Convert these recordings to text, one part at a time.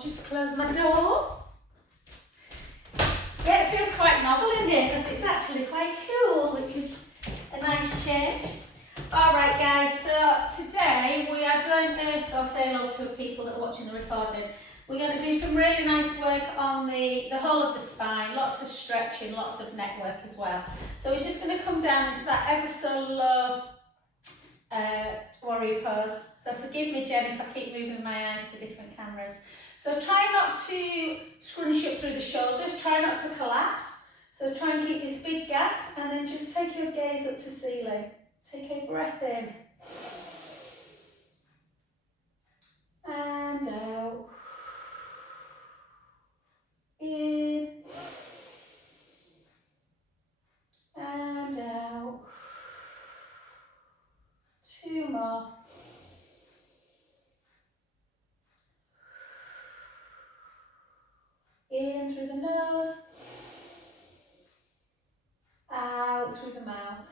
just close my door. Yeah, it feels quite novel in here because it's actually quite cool, which is a nice change. Alright guys, so today we are going to, so I'll say hello to people that are watching the recording. We're going to do some really nice work on the whole of the spine, lots of stretching, lots of neck work as well. So we're just going to come down into that ever so low warrior pose. So forgive me, Jen, if I keep moving my eyes to different cameras. So try not to scrunch up through the shoulders, try not to collapse. So try and keep this big gap and then just take your gaze up to ceiling. Take a breath in. And out. In. And out. 2 more. In through the nose. Out through the mouth.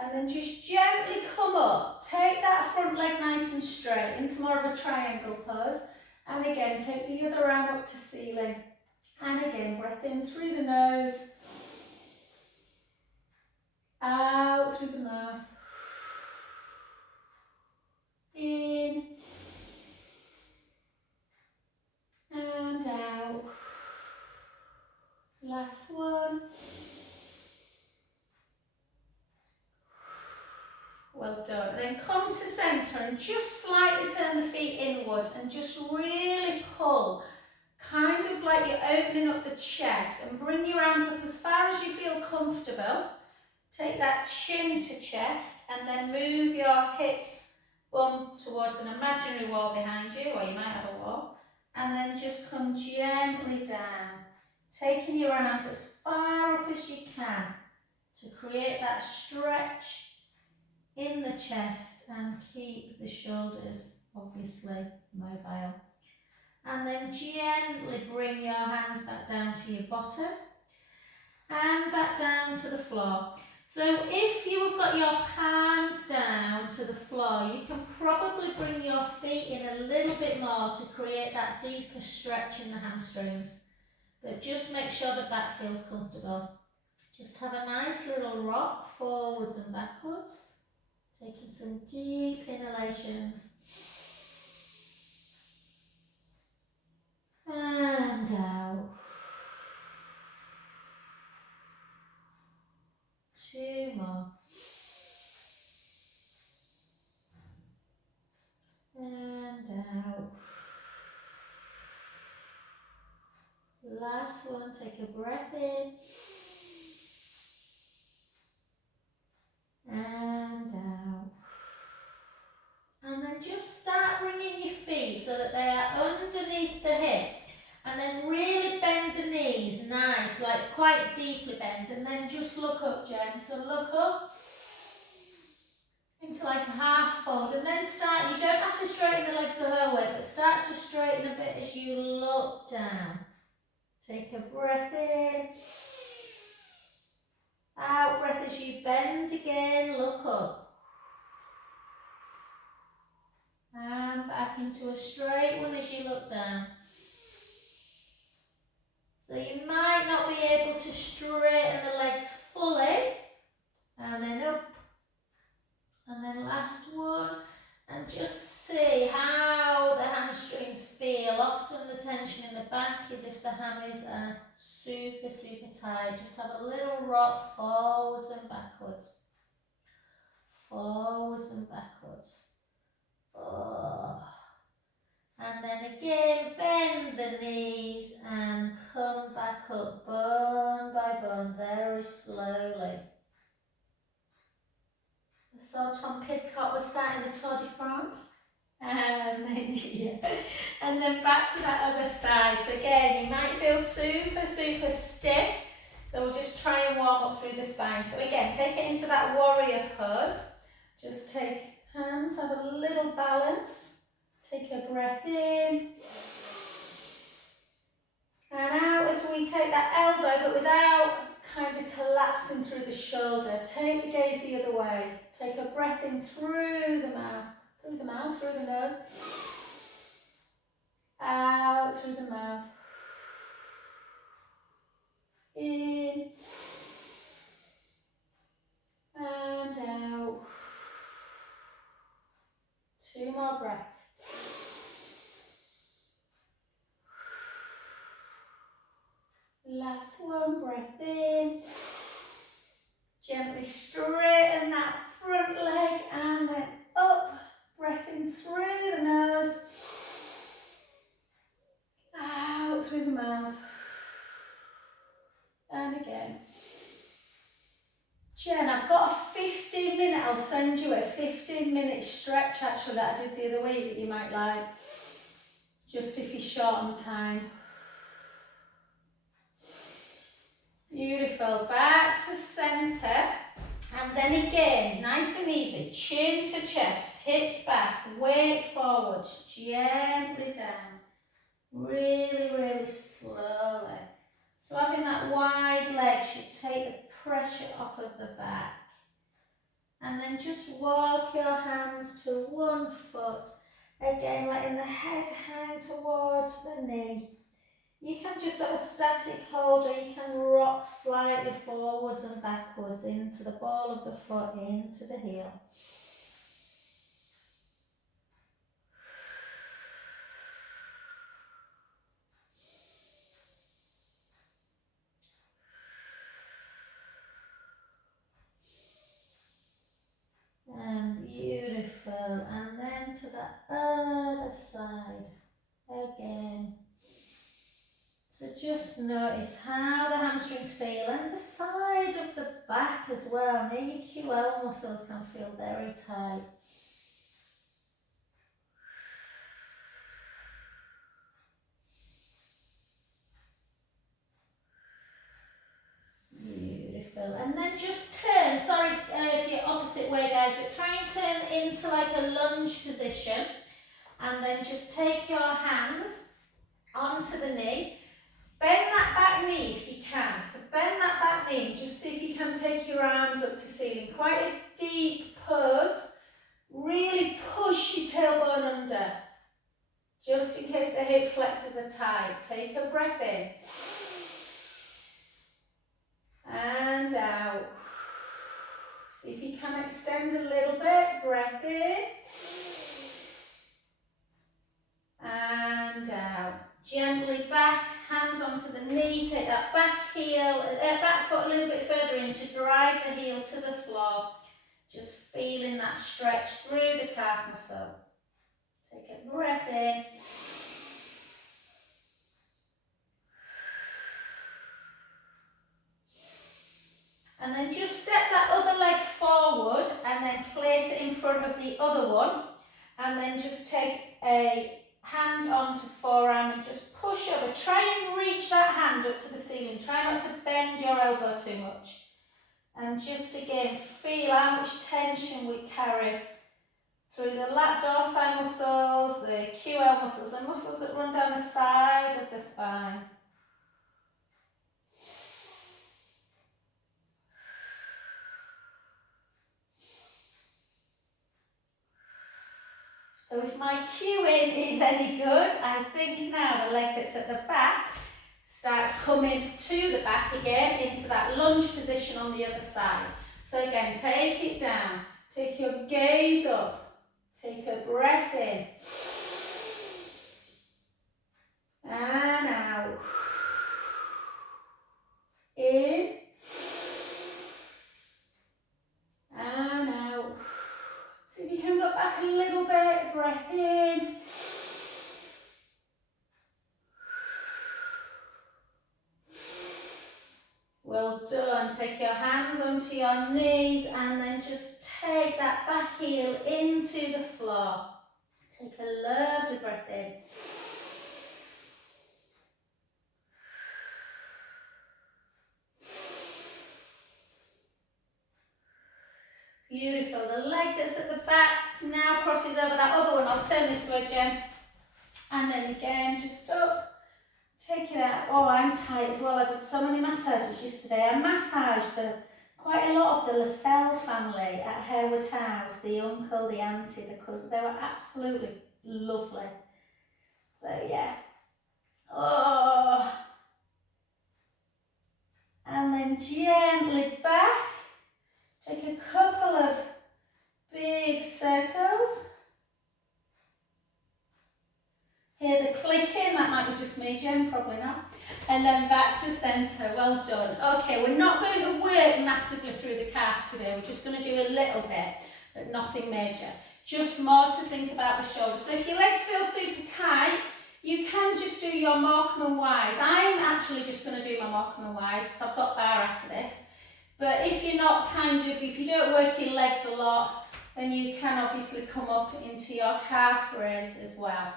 And then just gently come up. Take that front leg nice and straight into more of a triangle pose. And again, take the other arm up to ceiling. And again, breath in through the nose. Out through the mouth. In. And out. Last one. Well done. And then come to centre and just slightly turn the feet inward and just really pull, kind of like you're opening up the chest, and bring your arms up as far as you feel comfortable. Take that chin to chest and then move your hips bum towards an imaginary wall behind you, or you might have a wall, and then just come gently down, taking your arms as far up as you can to create that stretch in the chest and keep the shoulders obviously mobile. And then gently bring your hands back down to your bottom and back down to the floor. So if you've got your palms down to the floor, you can probably bring your feet in a little bit more to create that deeper stretch in the hamstrings. But just make sure that that feels comfortable. Just have a nice little rock forwards and backwards. Taking some deep inhalations. And out. 2 more. And out. Last one, take a breath in. And out. And then just start bringing your feet so that they are underneath the hip. And then really bend the knees, nice, like quite deeply bend. And then just look up, Jen. So look up into like a half fold. And then start, you don't have to straighten the legs the whole way, but start to straighten a bit as you look down. Take a breath in. Out breath as you bend again, look up. And back into a straight one as you look down. So you might not be able to straighten the legs fully. And then up. And then last one. And just see how the hamstrings feel. Often the tension in the back is if the hammies are super, super tight. Just have a little rock forwards and backwards. Forwards and backwards. Oh. And then again, bend the knees and come back up bone by bone, very slowly. I saw Tom Pidcock was starting the Tour de France. And then, yeah. And then back to that other side. So again, you might feel super, super stiff. So we'll just try and warm up through the spine. So again, take it into that warrior pose. Just take hands, have a little balance. Take a breath in. And out as we take that elbow, but without kind of collapsing through the shoulder. Take the gaze the other way. Take a breath in through the mouth, through the nose. Out through the mouth. In and out. 2 more breaths. Last one, breath in. Gently straighten that front leg and then up. Breath in through the nose. Out through the mouth. And again. Jen, I've got a 15-minute, I'll send you a 15-minute stretch actually that I did the other week that you might like. Just if you're short on time. Beautiful. Back to centre. And then again, nice and easy. Chin to chest, hips back, weight forward, gently down. Really, really slowly. So having that wide leg should take the pressure off of the back. And then just walk your hands to one foot. Again, letting the head hang towards the knee. You can just have a static hold or you can rock slightly forwards and backwards into the ball of the foot, into the heel. And beautiful. And then to the other side. Again. So just notice how the hamstrings feel and the side of the back as well. Near your QL muscles can feel very tight. Beautiful. And then just turn. Sorry if you're opposite way, guys, but try and turn into like a lunge position. And then just take your hands onto the knee. Bend that back knee if you can. So bend that back knee and just see if you can take your arms up to ceiling. Quite a deep pose. Really push your tailbone under. Just in case the hip flexors are tight. Take a breath in. And out. See if you can extend a little bit. Breath in. And out. Gently back, hands onto the knee, take that back heel, back foot a little bit further in to drive the heel to the floor. Just feeling that stretch through the calf muscle. Take a breath in. And then just step that other leg forward and then place it in front of the other one. And then just take a hand onto forearm and just push over. Try and reach that hand up to the ceiling. Try not to bend your elbow too much. And just again, feel how much tension we carry through the lat dorsi muscles, the QL muscles, the muscles that run down the side of the spine. So if my cue in is any good, I think now the leg that's at the back starts coming to the back again into that lunge position on the other side. So again, take it down, take your gaze up, take a breath in and out. In and out. See if you can go back a little bit, breath in. Well done. Take your hands onto your knees and then just take that back heel into the floor. Take a lovely breath in. Beautiful. The leg that's at the back now crosses over that other one. I'll turn this way, Jen. And then again, just up. Take it out. Oh, I'm tight as well. I did so many massages yesterday. I massaged quite a lot of the Lascelles family at Harewood House. The uncle, the auntie, the cousin. They were absolutely lovely. So yeah, Hear the clicking? That might be just me, Jen, probably not. And then back to centre, well done. Okay, we're not going to work massively through the calves today, we're just going to do a little bit, but nothing major. Just more to think about the shoulders. So if your legs feel super tight, you can just do your Markham and Wise. I'm actually just going to do my Markham and Wise because I've got bar after this. But if you're not if you don't work your legs a lot, then you can obviously come up into your calf raise as well.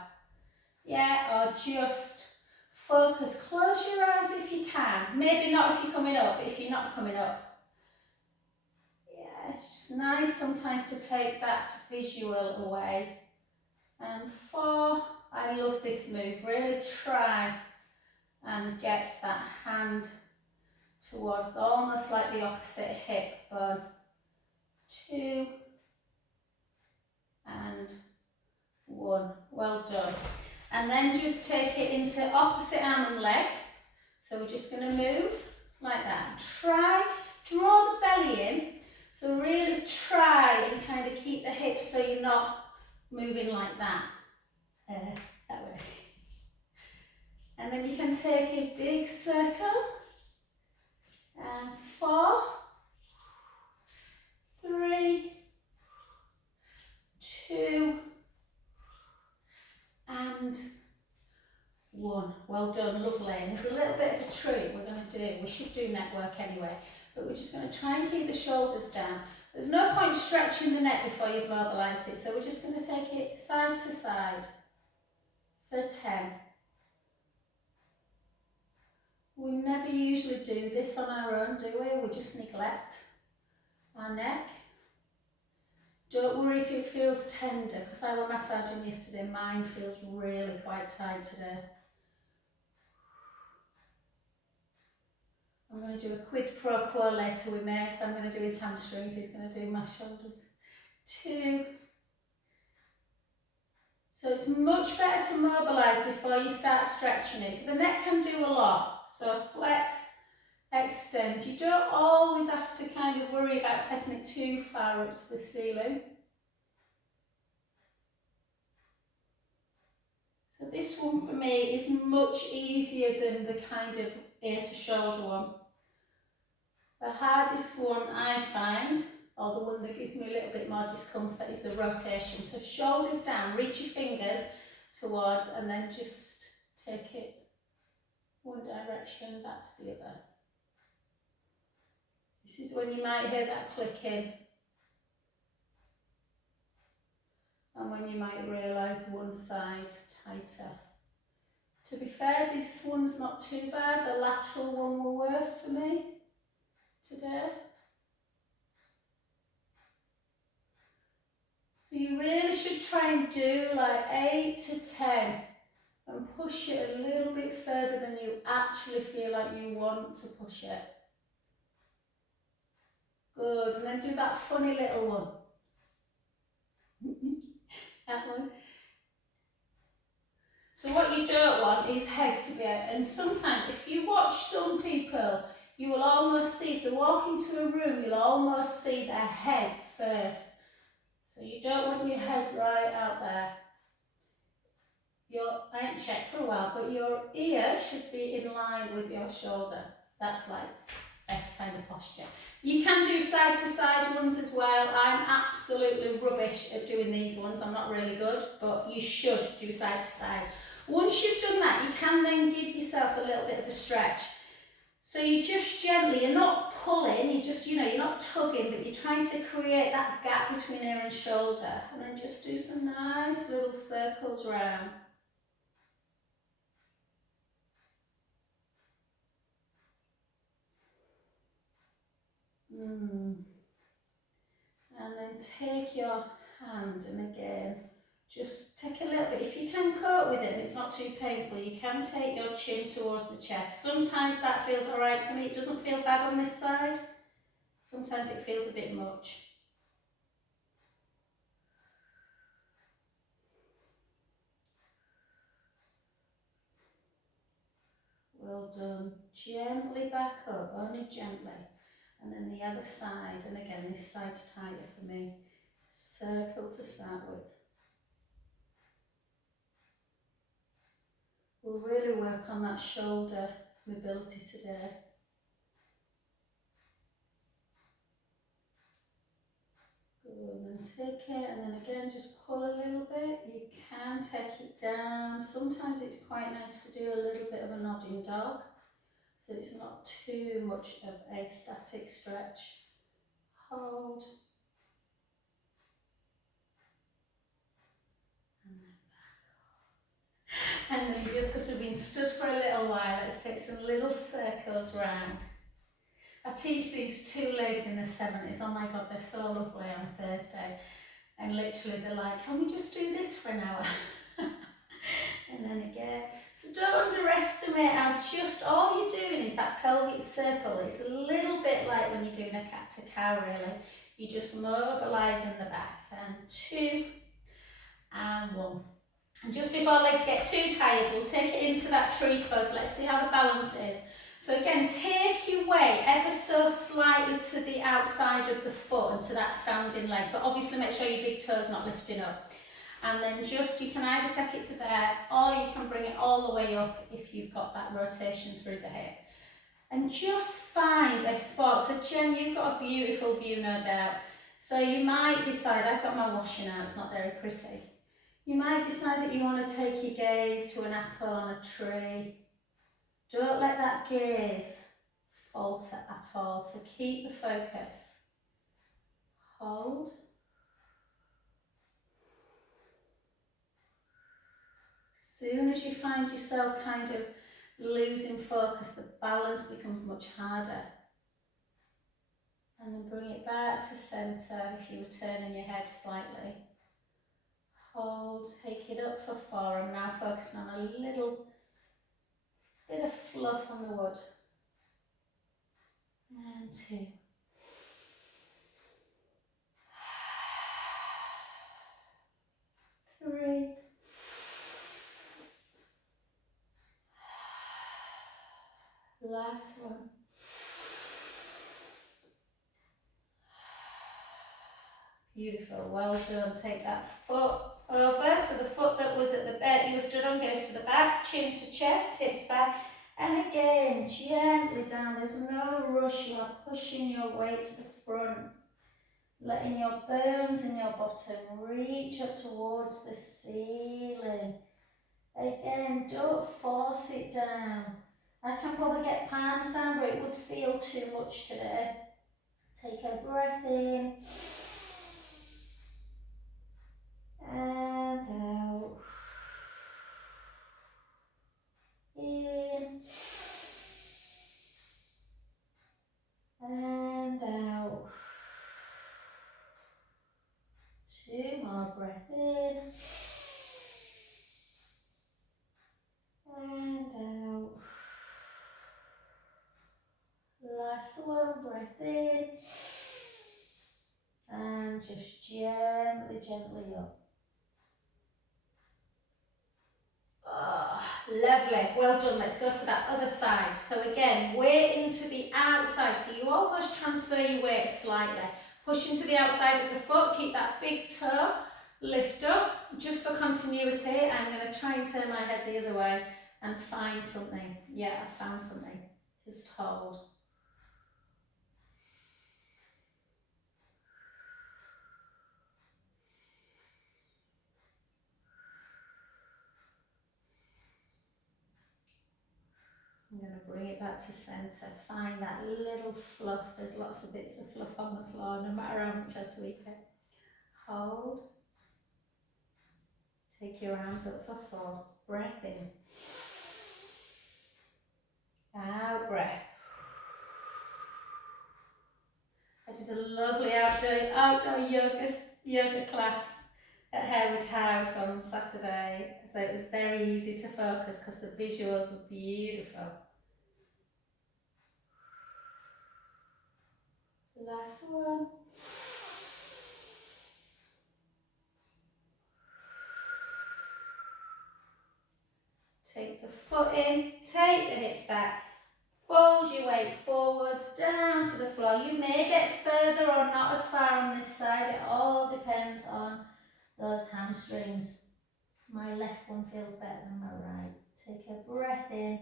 Yeah, or just focus, close your eyes if you can. Maybe not if you're coming up, but if you're not coming up. Yeah, it's just nice sometimes to take that visual away. And 4, I love this move, really try and get that hand towards almost like the opposite hip bone. 2 and 1, well done. And then just take it into opposite arm and leg. So we're just going to move like that. Try, draw the belly in. So really try and kind of keep the hips so you're not moving like that. That way. And then you can take a big circle. And 4, 3, 2, and 1. Well done, lovely. And there's a little bit of a treat we're going to do. We should do neck work anyway, but we're just going to try and keep the shoulders down. There's no point stretching the neck before you've mobilised it, so we're just going to take it side to side for 10. We never usually do this on our own, do we? We just neglect our neck. Don't worry if it feels tender, because I was massaging yesterday, mine feels really quite tight today. I'm going to do a quid pro quo later with Mace. I'm going to do his hamstrings, he's going to do my shoulders. 2. So it's much better to mobilise before you start stretching it. So the neck can do a lot. So flex, extend. You don't always have to kind of worry about taking it too far up to the ceiling. So this one for me is much easier than the kind of ear to shoulder one. The hardest one I find, or the one that gives me a little bit more discomfort, is the rotation. So shoulders down, reach your fingers towards, and then just take it one direction, back to the other. This is when you might hear that clicking, and when you might realise one side's tighter. To be fair, this one's not too bad. The lateral one were worse for me today. So you really should try and do like 8 to 10 and push it a little bit further than you actually feel like you want to push it. Good, and then do that funny little one. That one. So what you don't want is head to be out. And sometimes if you watch some people, you will almost see, if they walk into a room, you'll almost see their head first. So you don't want your head right out there. I ain't checked for a while, but your ear should be in line with your shoulder. That's like best kind of posture. You can do side to side ones as well. I'm absolutely rubbish at doing these ones. I'm not really good, but you should do side to side. Once you've done that, you can then give yourself a little bit of a stretch. So you just gently, you're not pulling, you just, you're not tugging, but you're trying to create that gap between ear and shoulder. And then just do some nice little circles round. And then take your hand and again, just take a little bit. If you can cope with it and it's not too painful, you can take your chin towards the chest. Sometimes that feels alright to me. It doesn't feel bad on this side. Sometimes it feels a bit much. Well done. Gently back up, only gently. And then the other side, and again this side's tighter for me. Circle to start with. We'll really work on that shoulder mobility today. Good, and take it, and then again just pull a little bit. You can take it down. Sometimes it's quite nice to do a little bit of a nodding dog, so it's not too much of a static stretch. Hold. And then just because we've been stood for a little while, let's take some little circles round. I teach these two ladies in the 70s. Oh my God, they're so lovely on a Thursday. And literally they're like, can we just do this for an hour? And then again. So don't underestimate how just all you're doing is that pelvic circle. It's a little bit like when you're doing a cat to cow really. You just mobilise in the back. And 2 and 1. And just before legs get too tired, we'll take it into that tree pose. Let's see how the balance is. So again, take your weight ever so slightly to the outside of the foot and to that standing leg, but obviously make sure your big toe's not lifting up. And then just, you can either take it to there, or you can bring it all the way up if you've got that rotation through the hip. And just find a spot. So Jen, you've got a beautiful view, no doubt. So you might decide, I've got my washing out, it's not very pretty. You might decide that you want to take your gaze to an apple on a tree. Don't let that gaze falter at all, so keep the focus. Hold. Soon as you find yourself kind of losing focus, the balance becomes much harder. And then bring it back to centre if you were turning your head slightly. Hold, take it up for 4. I'm now focusing on a little bit of fluff on the wood. And 2. Three. Last one. Beautiful, well done. Take that foot over, so the foot that was at the bed you were stood on goes to the back, chin to chest, hips back, and again gently down. There's no rush, you are pushing your weight to the front, letting your bones in your bottom reach up towards the ceiling. Again, don't force it down. I can probably get palms down, but it would feel too much today. Take a breath in. And out. In. And out. 2 more breath in. And out. Last one, breath in. And just gently, gently up. Oh, lovely, well done. Let's go to that other side. So again, weight into the outside, so you almost transfer your weight slightly. Push into the outside of the foot, keep that big toe, lift up. Just for continuity, I'm going to try and turn my head the other way and find something. Yeah, I found something. Just hold. I'm going to bring it back to centre. Find that little fluff. There's lots of bits of fluff on the floor, no matter how much I sweep it. Hold. Take your arms up for 4. Breath in. Out breath. I did a lovely outdoor yoga class at Harewood House on Saturday, so it was very easy to focus because the visuals were beautiful. Last one. Take the foot in, take the hips back, fold your weight forwards, down to the floor. You may get further or not as far on this side, it all depends on those hamstrings. My left one feels better than my right. Take a breath in.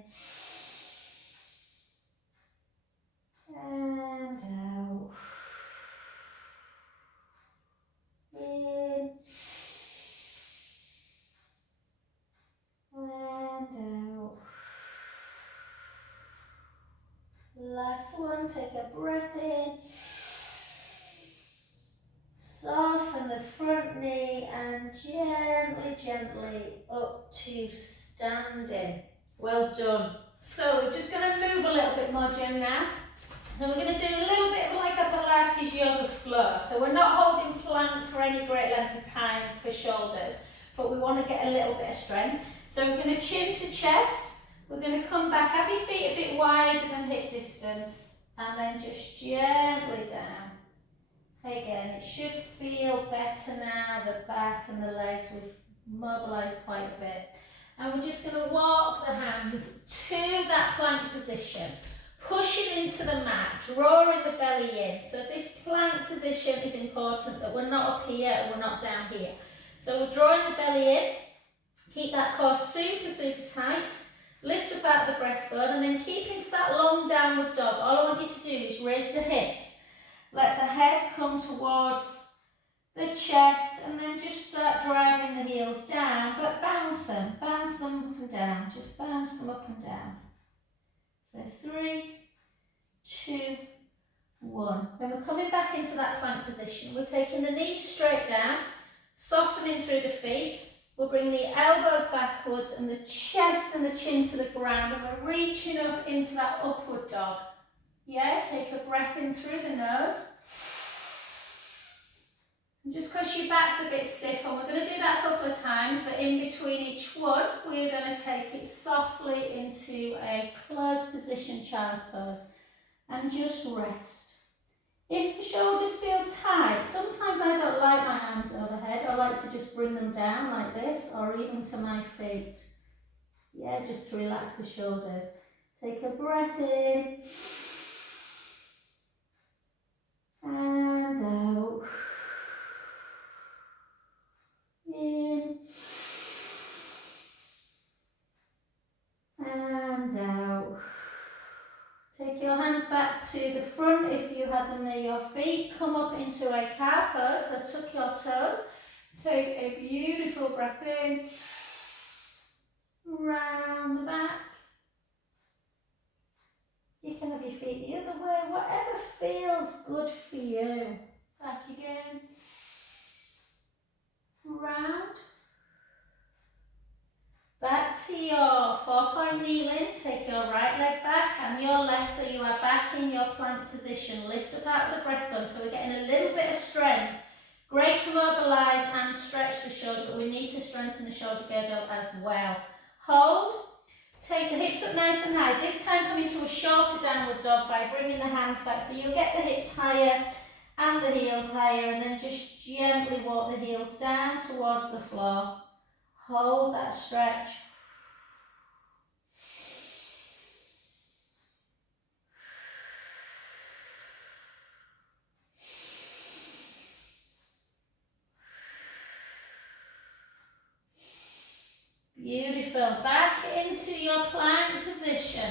And out. In. And out. Last one, take a breath in. Soften the front knee and gently, gently up to standing. Well done. So we're just going to move a little bit more, Jen, now. And we're going to do a little bit of like a Pilates yoga flow. So we're not holding plank for any great length of time for shoulders, but we want to get a little bit of strength. So we're going to chin to chest. We're going to come back, have your feet a bit wider than hip distance, and then just gently down. Again, it should feel better now, the back and the legs, we've mobilised quite a bit. And we're just going to walk the hands to that plank position, pushing into the mat, drawing the belly in. So this plank position is important, that we're not up here and we're not down here. So we're drawing the belly in, keep that core super, super tight, lift up out of the breastbone, and then keep into that long downward dog. All I want you to do is raise the hips. Let the head come towards the chest, and then just start driving the heels down, but bounce them up and down, just bounce them up and down. So 3, 2, 1. Then we're coming back into that plank position. We're taking the knees straight down, softening through the feet. We'll bring the elbows backwards and the chest and the chin to the ground, and we're reaching up into that upward dog. Yeah, take a breath in through the nose. And just because your back's a bit stiff, and we're going to do that a couple of times, but in between each one, we're going to take it softly into a closed position, child's pose, and just rest. If the shoulders feel tight, sometimes I don't like my arms overhead. I like to just bring them down like this, or even to my feet. Yeah, just to relax the shoulders. Take a breath in. And out. In. And out. Take your hands back to the front if you have them near your feet. Come up into a cow pose, so tuck your toes. Take a beautiful breath in. Round the back. You can have your feet the other way, whatever feels good for you. Back again. Round. Back to your 4-point kneeling. Take your right leg back and your left, so you are back in your plank position. Lift up out of the breastbone, so we're getting a little bit of strength. Great to mobilise and stretch the shoulder, but we need to strengthen the shoulder girdle as well. Hold. Take the hips up nice and high. This time come into a shorter downward dog by bringing the hands back, so you'll get the hips higher and the heels higher, and then just gently walk the heels down towards the floor. Hold that stretch. Beautiful. Back into your plank position.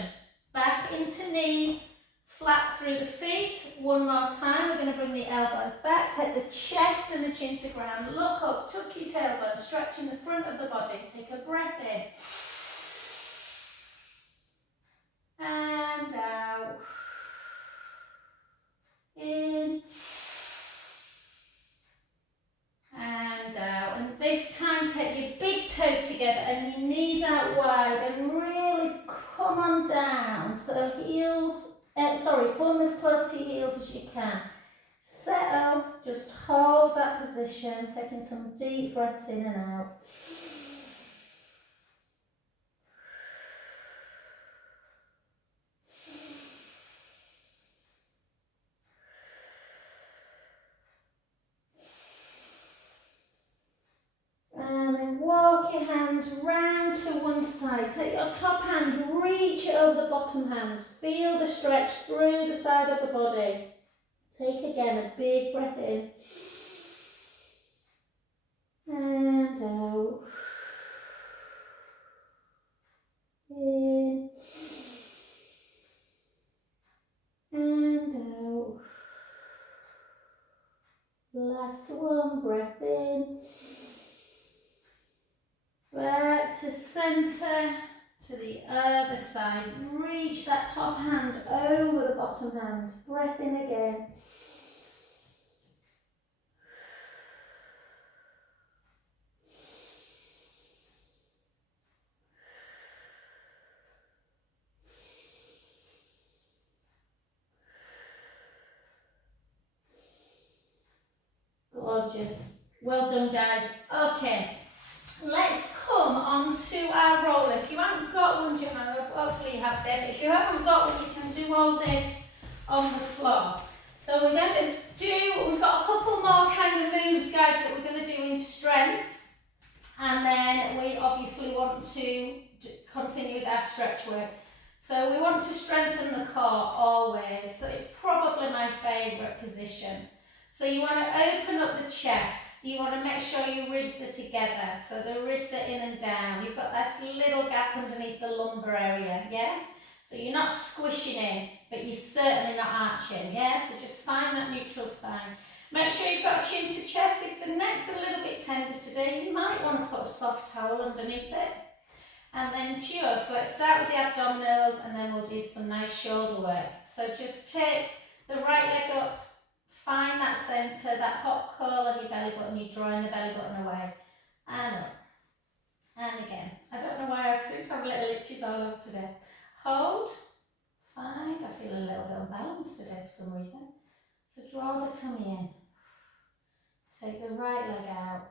Back into knees, flat through the feet. One more time. We're going to bring the elbows back. Take the chest and the chin to ground. Look up, tuck your tailbone, stretching the front of the body. Take a breath in. And out. In. And out. And this time take your big toes together and your knees out wide and really come on down. So heels, bum as close to your heels as you can. Settle, just hold that position, taking some deep breaths in and out. And then walk your hands round to one side. Take your top hand, reach it over the bottom hand. Feel the stretch through the side of the body. Take again a big breath in. And out. Last one, breath in. Back to centre, to the other side. Reach that top hand over the bottom hand. Breath in again. Gorgeous. Well done, guys. Okay, let's come on to our roller. If you haven't got one, Johanna, hopefully you have them. If you haven't got one, you can do all this on the floor. So we're going to we've got a couple more kind of moves, guys, that we're going to do in strength. And then we obviously want to continue with our stretch work. So we want to strengthen the core always. So it's probably my favourite position. So you want to open up the chest. You want to make sure your ribs are together. So the ribs are in and down. You've got this little gap underneath the lumbar area, yeah? So you're not squishing in, but you're certainly not arching, yeah? So just find that neutral spine. Make sure you've got a chin to chest. If the neck's a little bit tender today, you might want to put a soft towel underneath it. And then so let's start with the abdominals and then we'll do some nice shoulder work. So just take the right leg up, find that centre, that hot curl on your belly button, you're drawing the belly button away. And up. And again. I don't know why I seem to have little itches all over today. Hold. Find. I feel a little bit unbalanced today for some reason. So draw the tummy in. Take the right leg out.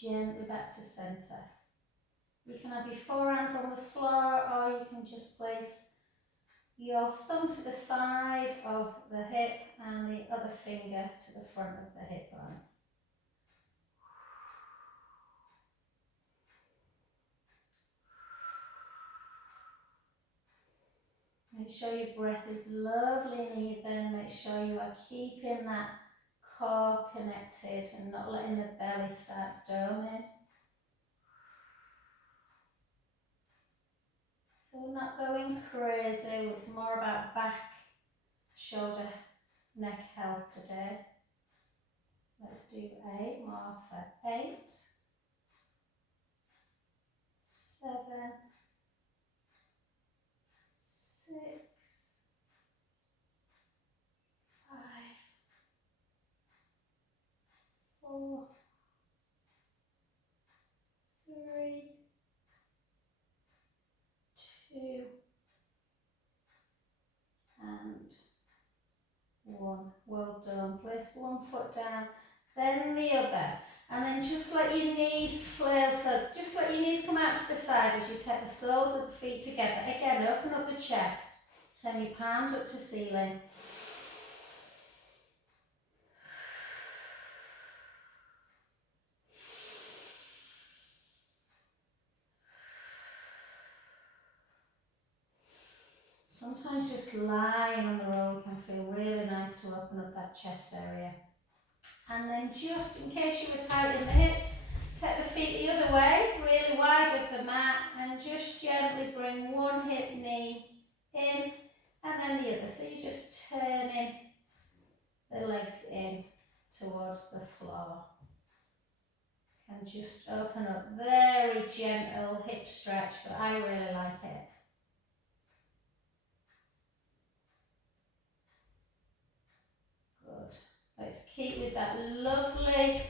Gently back to centre. You can have your forearms on the floor or you can just place your thumb to the side of the hip and the other finger to the front of the hip bone. Make sure your breath is lovely and even. Make sure you are keeping that core connected and not letting the belly start doming. So we're not going crazy, it's more about back, shoulder, neck health today. Let's do 8 more for 8, 7, 6, 5, 4, 3, 2, and 1. Well done. Place one foot down, then the other. And then just let your knees flail. So just let your knees come out to the side as you take the soles of the feet together. Again, open up the chest. Turn your palms up to ceiling. Sometimes just lying on the roll can feel really nice to open up that chest area. And then just in case you were tight in the hips, take the feet the other way, really wide of the mat, and just gently bring one hip knee in and then the other. So you're just turning the legs in towards the floor. And just open up, very gentle hip stretch, but I really like it. Good. Let's keep with that lovely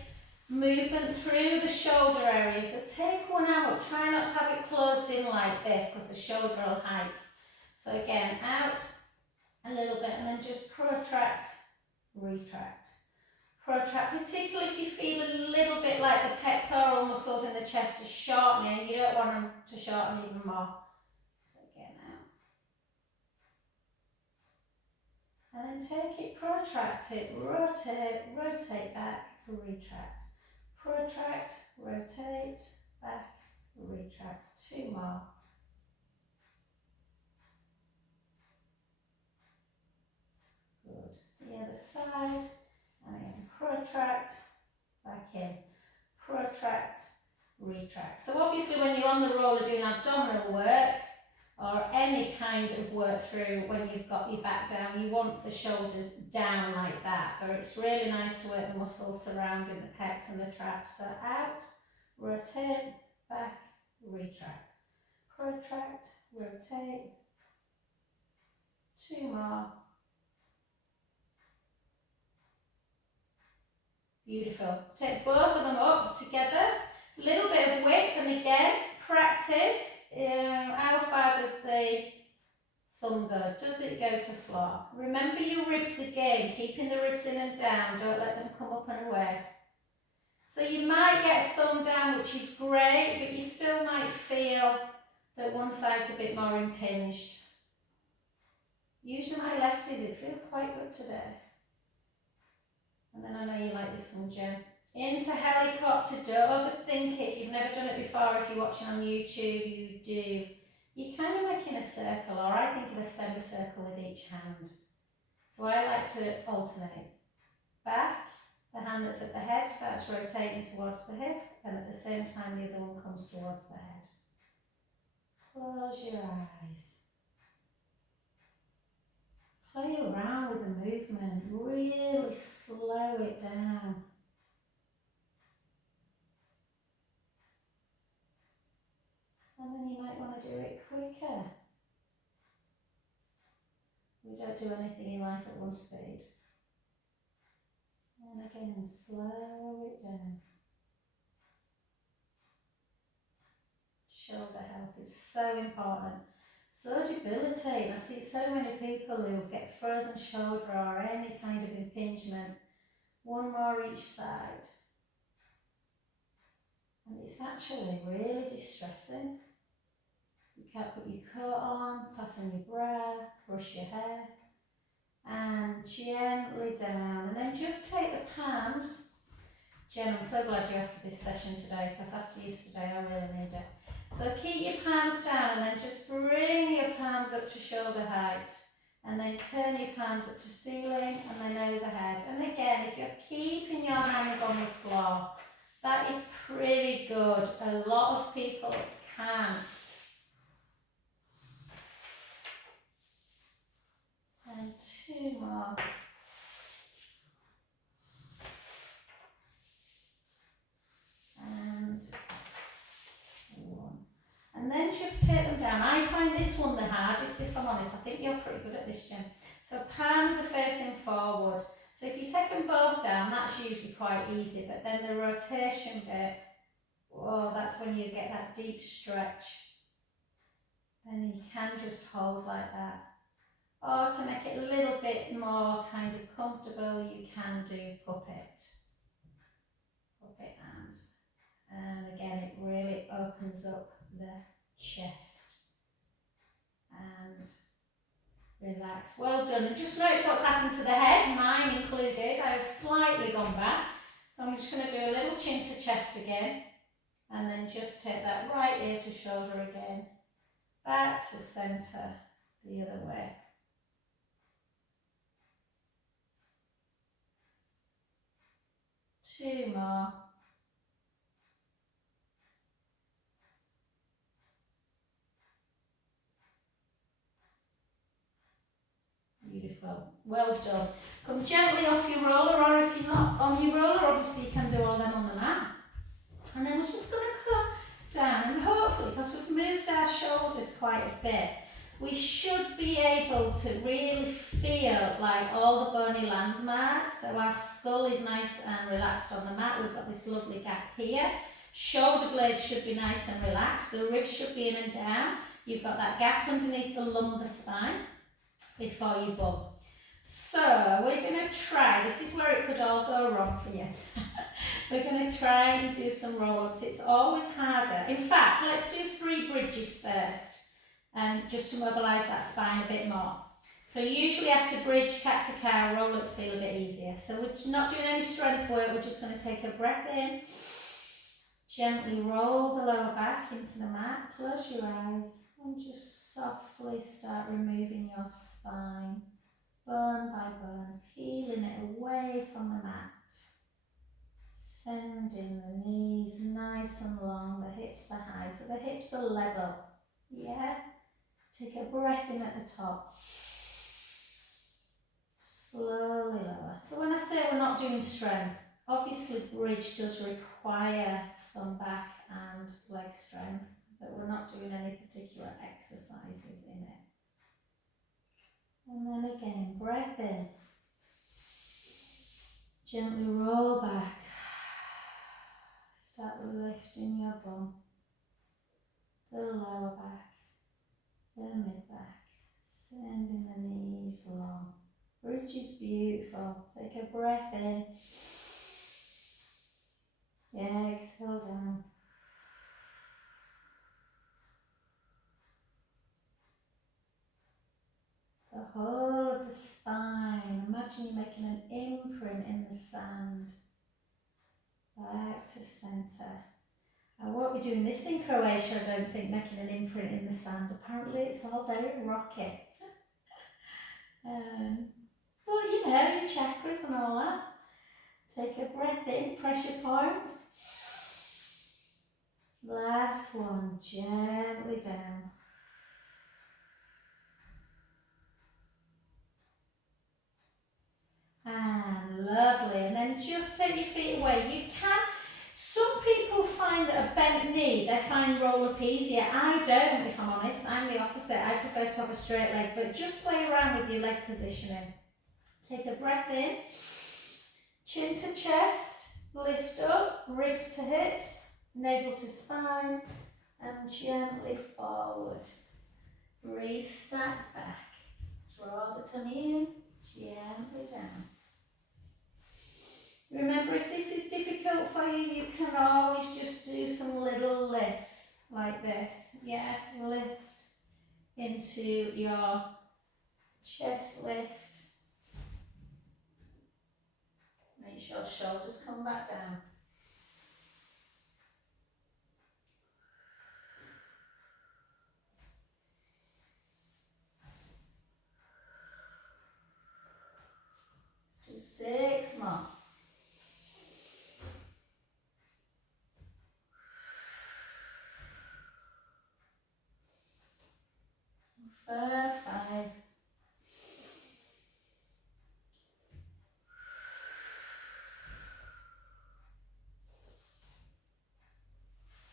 movement through the shoulder area. So take one out, try not to have it closed in like this because the shoulder will hike. So again, out a little bit and then just protract, retract. Protract, particularly if you feel a little bit like the pectoral muscles in the chest are shortening, you don't want them to shorten even more. So again, out. And then take it, protract it, rotate back, retract. Protract, rotate, back, retract. 2 more. Good. The other side. And again, protract, back in. Protract, retract. So obviously when you're on the roller doing abdominal work, or any kind of work through when you've got your back down. You want the shoulders down like that, but it's really nice to work the muscles surrounding the pecs and the traps. So out, rotate, back, retract, protract, rotate, 2 more. Beautiful. Take both of them up together, a little bit of width, and again, practice. How far does the thumb go? Does it go to floor? Remember your ribs again, keeping the ribs in and down, don't let them come up and away. So you might get a thumb down, which is great, but you still might feel that one side's a bit more impinged. Usually my lefties, it feels quite good today. And then I know you like this one, Jen. Into helicopter, don't overthink it. If you've never done it before, if you're watching on YouTube, you do. You're kind of making a circle, or I think of a semicircle with each hand. So I like to alternate. Back, the hand that's at the head starts rotating towards the hip, and at the same time the other one comes towards the head. Close your eyes. Play around with the movement, really slow it down. And then you might want to do it quicker. We don't do anything in life at one speed. And again, slow it down. Shoulder health is so important. So debilitating. I see so many people who get frozen shoulder or any kind of impingement. One more each side. And it's actually really distressing. You can't put your coat on, fasten your bra, brush your hair, and gently down. And then just take the palms. Jen, I'm so glad you asked for this session today, because after yesterday I really need it. So keep your palms down, and then just bring your palms up to shoulder height, and then turn your palms up to ceiling and then overhead. And again, if you're keeping your hands on the floor, that is pretty good. A lot of people can't. And 2 more. And 1. And then just take them down. I find this one the hardest, if I'm honest. I think you're pretty good at this, Jen. So palms are facing forward. So if you take them both down, that's usually quite easy. But then the rotation bit, oh, that's when you get that deep stretch. And you can just hold like that. Or to make it a little bit more kind of comfortable, you can do puppet arms. And again, it really opens up the chest. And relax. Well done. And just notice what's happened to the head, mine included. I have slightly gone back. So I'm just going to do a little chin to chest again. And then just take that right ear to shoulder again. Back to centre, the other way. Two more. Beautiful. Well done. Come gently off your roller, or if you're not on your roller, obviously you can do all them on the mat. And then we're just going to come down, and hopefully, because we've moved our shoulders quite a bit, we should be able to really feel like all the bony landmarks. So our skull is nice and relaxed on the mat. We've got this lovely gap here. Shoulder blades should be nice and relaxed. The ribs should be in and down. You've got that gap underneath the lumbar spine before you bum. So we're going to try, this is where it could all go wrong for you. We're going to try and do some roll-ups. It's always harder. In fact, let's do 3 bridges first. And just to mobilise that spine a bit more. So usually after bridge, cat to cow, roll-ups feel a bit easier. So we're not doing any strength work, we're just going to take a breath in. Gently roll the lower back into the mat, close your eyes, and just softly start removing your spine, bone by bone, peeling it away from the mat. Sending the knees nice and long, the hips are high, so the hips are level. Yeah? Take a breath in at the top. Slowly lower. So when I say we're not doing strength, obviously bridge does require some back and leg strength, but we're not doing any particular exercises in it. And then again, breath in. Gently roll back. Start lifting your bum. The lower back, the mid back. Sending the knees long. Bridge is beautiful. Take a breath in. Exhale down. The whole of the spine. Imagine you're making an imprint in the sand. Back to centre. I won't be doing this in Croatia, I don't think, making an imprint in the sand. Apparently it's all very rocky. But you know, your chakras and all that. Take a breath in, pressure points. Last one, gently down. And lovely. And then just take your feet away. You can, some people find that a bent knee, they find roll up easier. I don't, if I'm honest. I'm the opposite. I prefer to have a straight leg, but just play around with your leg positioning. Take a breath in. Chin to chest, lift up, ribs to hips, navel to spine, and gently forward. Breathe, stack back. Draw the tummy in, gently down. Remember, if this is difficult for you, you can always just do some little lifts like this. Yeah, lift into your chest lift. Make sure shoulders come back down. Let's do 6 more. 5.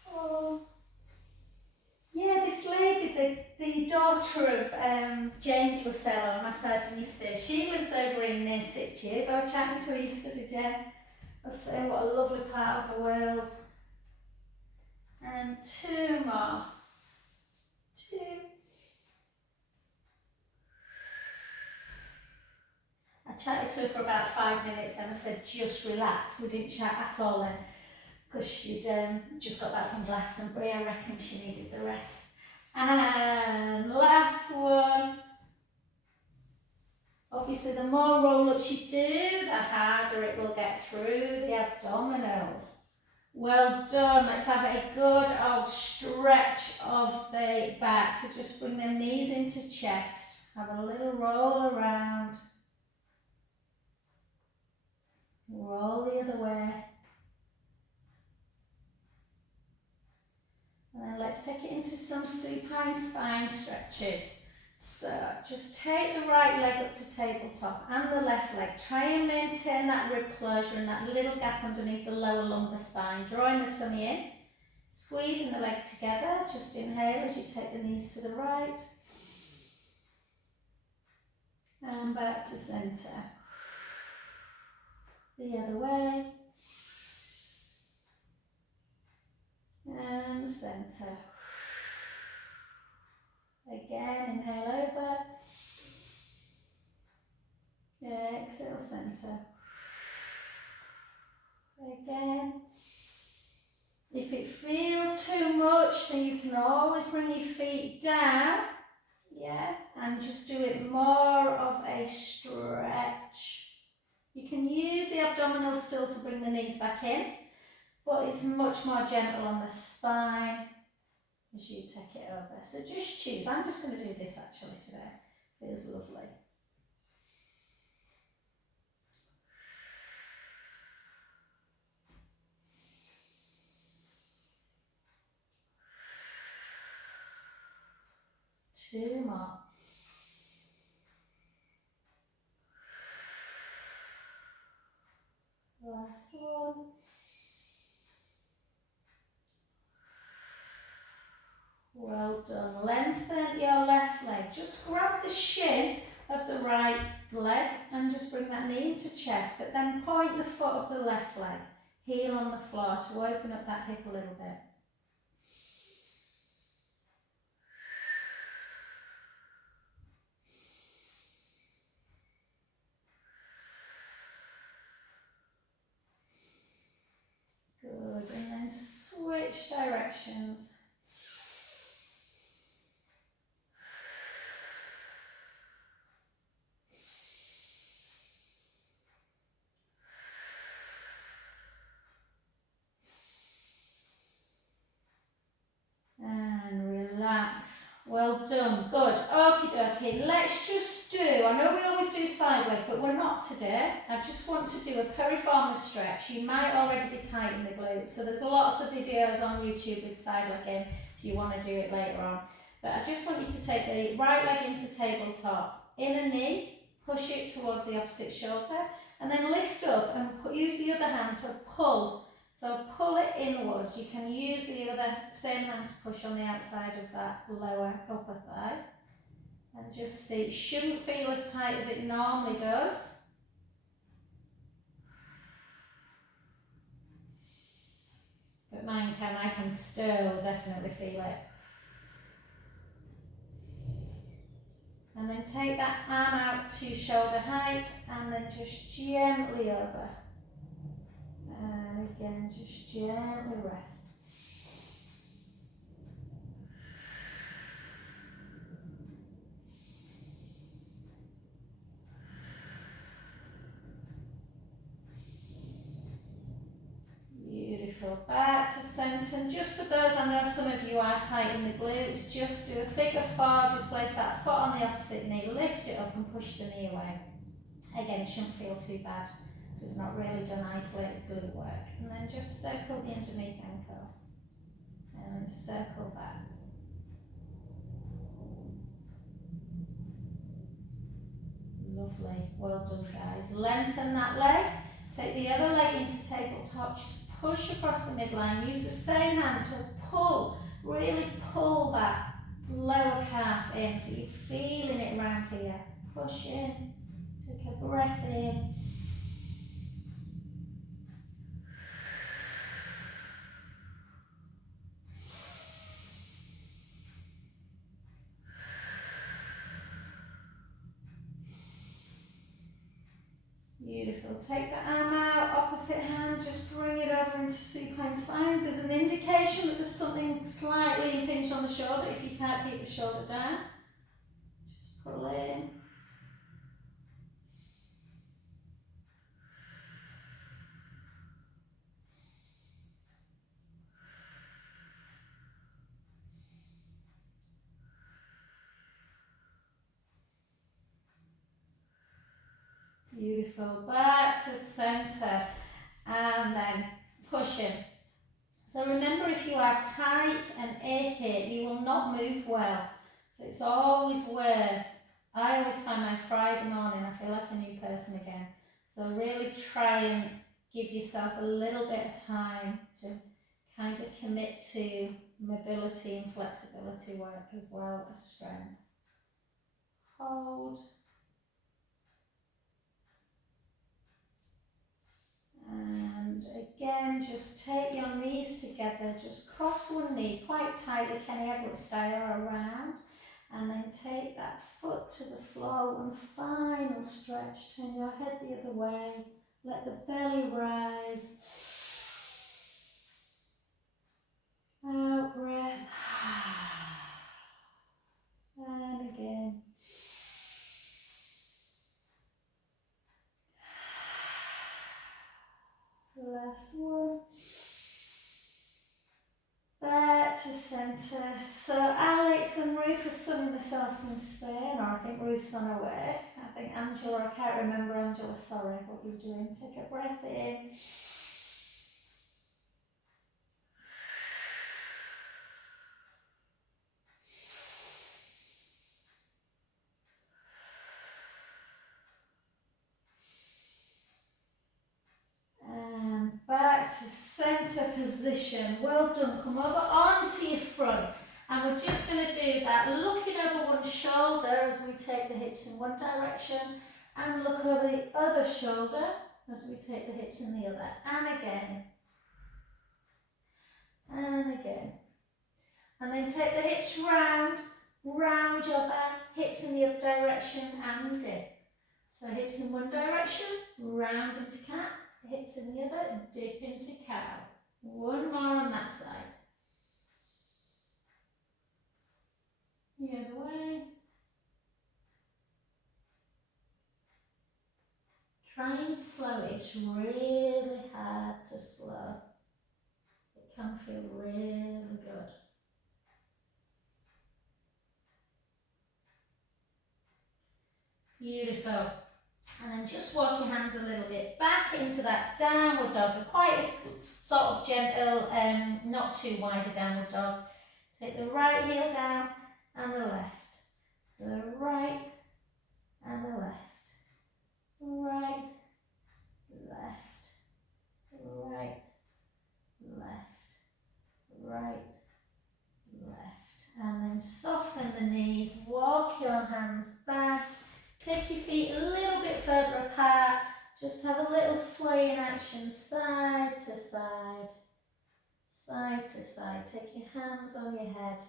4. Yeah, this lady, the daughter of James Lasello, my sergeant, she lives over in nicex. I was chatting to her yesterday. I was saying what a lovely part of the world. And 2 more. 2. I chatted to her for about 5 minutes, then I said just relax. We didn't chat at all then, because she'd just got back from Glastonbury. I reckon she needed the rest. And last one. Obviously, the more roll-ups you do, the harder it will get through the abdominals. Well done. Let's have a good old stretch of the back. So just bring the knees into chest. Have a little roll around. Roll the other way. And then let's take it into some supine spine stretches. So just take the right leg up to tabletop and the left leg. Try and maintain that rib closure and that little gap underneath the lower lumbar spine. Drawing the tummy in. Squeezing the legs together. Just inhale as you take the knees to the right. And back to centre. The other way. And centre. Again, inhale over. Exhale, centre. Again. If it feels too much, then you can always bring your feet down. Yeah, and just do it more of a stretch. You can use the abdominals still to bring the knees back in, but it's much more gentle on the spine as you take it over. So just choose. I'm just going to do this actually today. Feels lovely. 2 more. Last one. Well done. Lengthen your left leg. Just grab the shin of the right leg and just bring that knee into chest, but then point the foot of the left leg, heel on the floor to open up that hip a little bit. Good, and then switch directions. And relax. Well done. Good. Okie dokie. Let's just do, I know we always do side leg, but we're not today. I just want to do a piriformis stretch. You might already be tight in the glutes, so there's lots of videos on YouTube with side leg in if you want to do it later on. But I just want you to take the right leg into tabletop, inner knee, push it towards the opposite shoulder, and then lift up and use the other hand to pull. So pull it inwards. You can use the other same hand to push on the outside of that lower upper thigh. And just see, it shouldn't feel as tight as it normally does. But mine can, I can still definitely feel it. And then take that arm out to shoulder height and then just gently over. And again, just gently rest. Beautiful. Back to centre. And just for those, I know some of you are tight in the glutes, just do a figure 4, just place that foot on the opposite knee, lift it up and push the knee away. Again, it shouldn't feel too bad. We've not really done isolated glute work. And then just circle the underneath ankle. And then circle back. Lovely. Well done, guys. Lengthen that leg. Take the other leg into tabletop. Just push across the midline. Use the same hand to pull. Really pull that lower calf in so you're feeling it around here. Push in. Take a breath in. Beautiful. Take the arm out, opposite hand, just bring it over into supine spine. There's an indication that there's something slightly impinged on the shoulder if you can't keep the shoulder down. Just pull in. Beautiful. Back to centre and then push in. So remember, if you are tight and achy, you will not move well. So it's always worth, I always find my Friday morning, I feel like a new person again. So really try and give yourself a little bit of time to kind of commit to mobility and flexibility work as well as strength. Hold. And again, just take your knees together, just cross one knee quite tightly, Kenny Everett style, around, and then take that foot to the floor, one final stretch, turn your head the other way, let the belly rise, out breath, and again. Last one. Back to centre. So Alex and Ruth are sunning themselves in Spain, or I think Ruth's on her way. I think Angela, I can't remember Angela, sorry, what you're doing. Take a breath in. back to centre position. Well done. Come over onto your front. And we're just going to do that, looking over one shoulder as we take the hips in one direction, and look over the other shoulder as we take the hips in the other. And again. And again. And then take the hips round your back, hips in the other direction, and dip. So hips in one direction, round into cat, hips in the other, dip into cow. One more on that side. The other way. Try and slow it. It's really hard to slow. It can feel really good. Beautiful. And then just walk your hands a little bit back into that downward dog. Quite a sort of gentle, not too wide a downward dog. Take the right heel down and the left. The right and the left. Right, left, right, left, right, left. And then soften the knees, walk your hands back. Take your feet a little bit further apart. Just have a little swaying action, side to side, side to side. Take your hands on your head.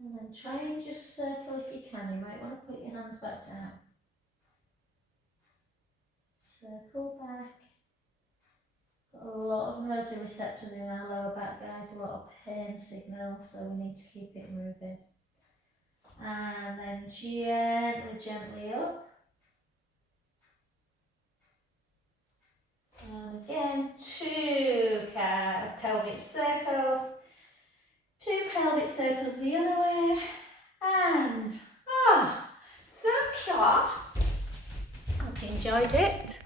And then try and just circle if you can. You might want to put your hands back down. Circle back. Got a lot of nociceptors in our lower back, guys. A lot of pain signal, so we need to keep it moving. And then gently up. And again, 2 pelvic circles. 2 pelvic circles the other way. And, good job. Hope you enjoyed it.